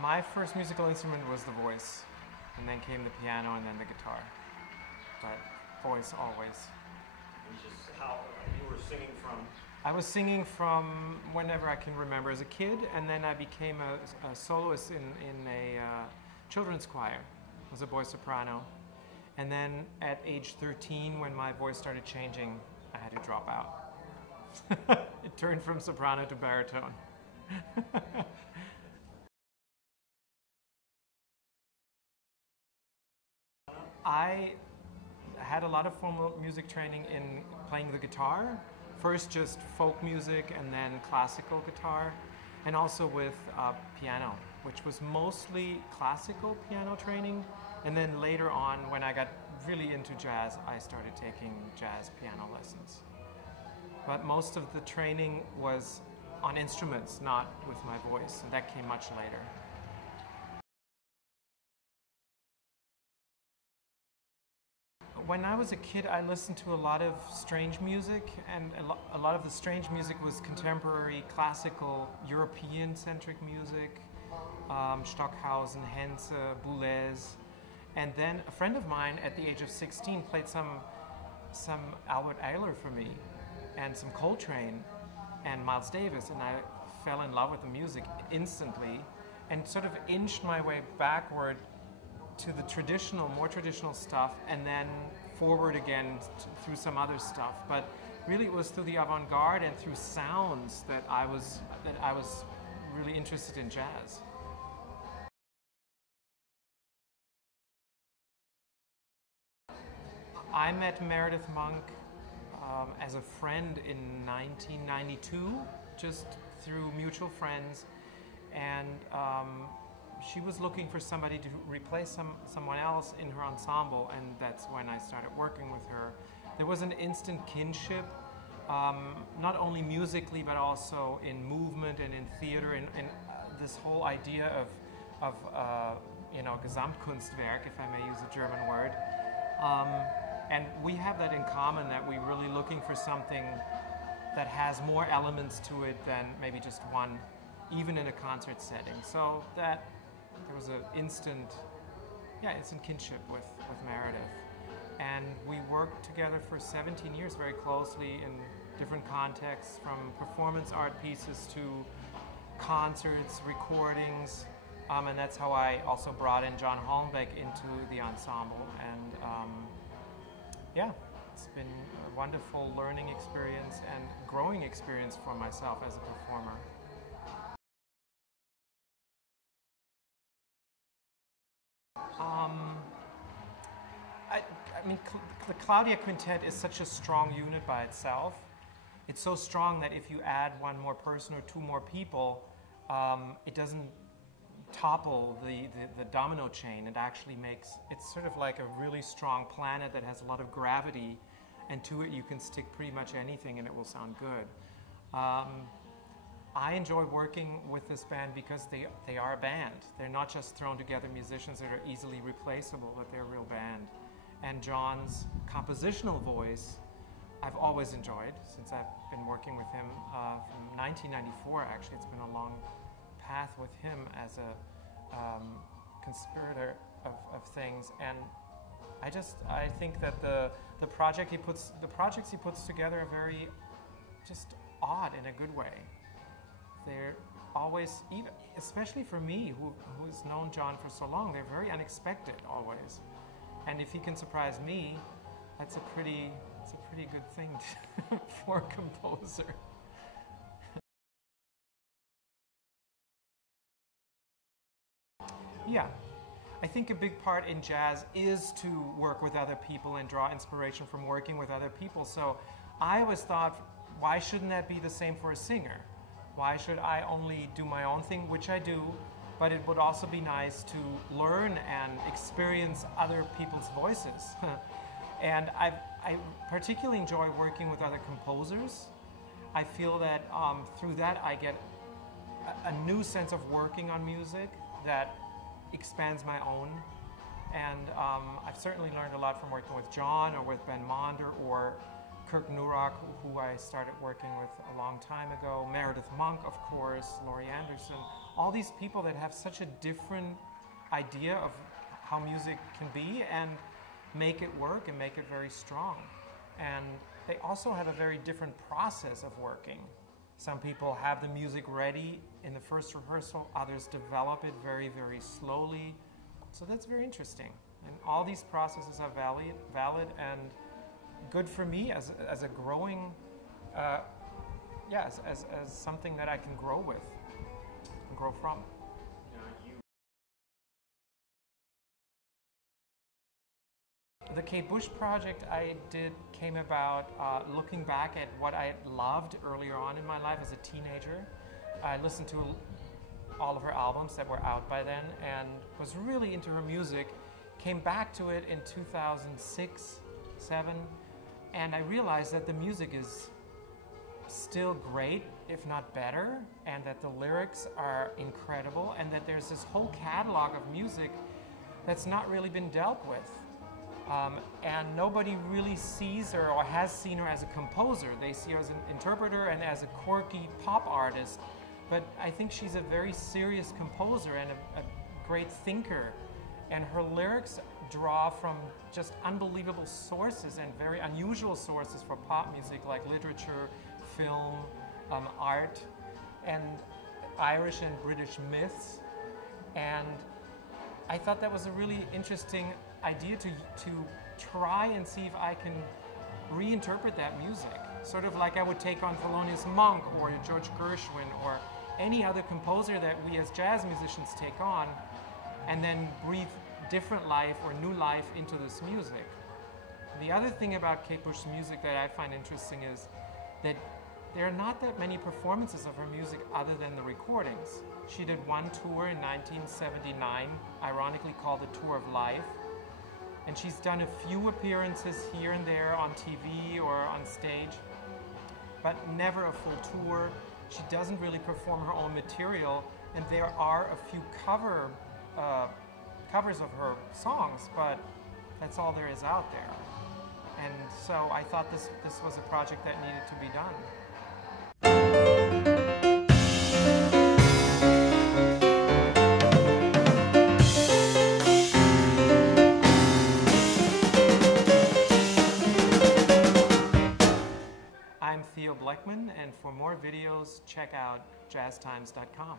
My first musical instrument was the voice, and then came the piano and then the guitar. But voice always. Which is how you were singing from? I was singing from whenever I can remember as a kid, and then I became a soloist in a children's choir. I was a boy soprano. And then at age 13, when my voice started changing, I had to drop out. It turned from soprano to baritone. I had a lot of formal music training in playing the guitar. First just folk music and then classical guitar, and also with piano, which was mostly classical piano training. And then later on, when I got really into jazz, I started taking jazz piano lessons. But most of the training was on instruments, not with my voice, and that came much later. When I was a kid, I listened to a lot of strange music, and a lot of the strange music was contemporary, classical, European-centric music, Stockhausen, Henze, Boulez. And then a friend of mine at the age of 16 played some Albert Ayler for me, and some Coltrane, and Miles Davis, and I fell in love with the music instantly, and sort of inched my way backward to the traditional, more traditional stuff, and then forward again through some other stuff. But really, it was through the avant-garde and through sounds that I was really interested in jazz. I met Meredith Monk as a friend in 1992, just through mutual friends, and she was looking for somebody to replace someone else in her ensemble, and that's when I started working with her. There was an instant kinship, not only musically but also in movement and in theater, and this whole idea of Gesamtkunstwerk, if I may use a German word. And we have that in common, that we're really looking for something that has more elements to it than maybe just one, even in a concert setting. So that there was an instant kinship with Meredith. And we worked together for 17 years very closely in different contexts, from performance art pieces to concerts, recordings, and that's how I also brought in John Holmbeck into the ensemble. And yeah, it's been a wonderful learning experience and growing experience for myself as a performer. I mean, the Claudia Quintet is such a strong unit by itself. It's so strong that if you add one more person or two more people, it doesn't topple the domino chain. It actually makes, it's sort of like a really strong planet that has a lot of gravity, and to it you can stick pretty much anything and it will sound good. I enjoy working with this band because they are a band. They're not just thrown together musicians that are easily replaceable, but they're a real band. And John's compositional voice, I've always enjoyed since I've been working with him from 1994. Actually, it's been a long path with him as a conspirator of things, and I think that the projects he puts together are very just odd in a good way. They're always, even especially for me, who's known John for so long, they're very unexpected always. And if he can surprise me, that's a pretty good thing for a composer. Yeah, I think a big part in jazz is to work with other people and draw inspiration from working with other people. So I always thought, why shouldn't that be the same for a singer? Why should I only do my own thing, which I do, but it would also be nice to learn and experience other people's voices. And I particularly enjoy working with other composers. I feel that through that I get a new sense of working on music that expands my own. And I've certainly learned a lot from working with John or with Ben Monder or Kirk Nurok, who I started working with a long time ago, Meredith Monk, of course, Laurie Anderson, all these people that have such a different idea of how music can be and make it work and make it very strong. And they also have a very different process of working. Some people have the music ready in the first rehearsal, others develop it very, very slowly. So that's very interesting. And all these processes are valid and good for me as a growing, as something that I can grow with and grow from. The Kate Bush project I did came about looking back at what I loved earlier on in my life as a teenager. I listened to all of her albums that were out by then and was really into her music. Came back to it in 2006, 2007, and I realized that the music is still great, if not better, and that the lyrics are incredible, and that there's this whole catalog of music that's not really been dealt with. And nobody really sees her or has seen her as a composer. They see her as an interpreter and as a quirky pop artist. But I think she's a very serious composer and a great thinker. And her lyrics draw from just unbelievable sources and very unusual sources for pop music, like literature, film, art, and Irish and British myths. And I thought that was a really interesting idea to try and see if I can reinterpret that music. Sort of like I would take on Thelonious Monk or George Gershwin or any other composer that we as jazz musicians take on, and then breathe different life or new life into this music. The other thing about Kate Bush's music that I find interesting is that there are not that many performances of her music other than the recordings. She did one tour in 1979, ironically called the Tour of Life, and she's done a few appearances here and there on TV or on stage, but never a full tour. She doesn't really perform her own material, and there are a few covers of her songs, but that's all there is out there. And so I thought this was a project that needed to be done. I'm Theo Bleckmann, and for more videos, check out JazzTimes.com.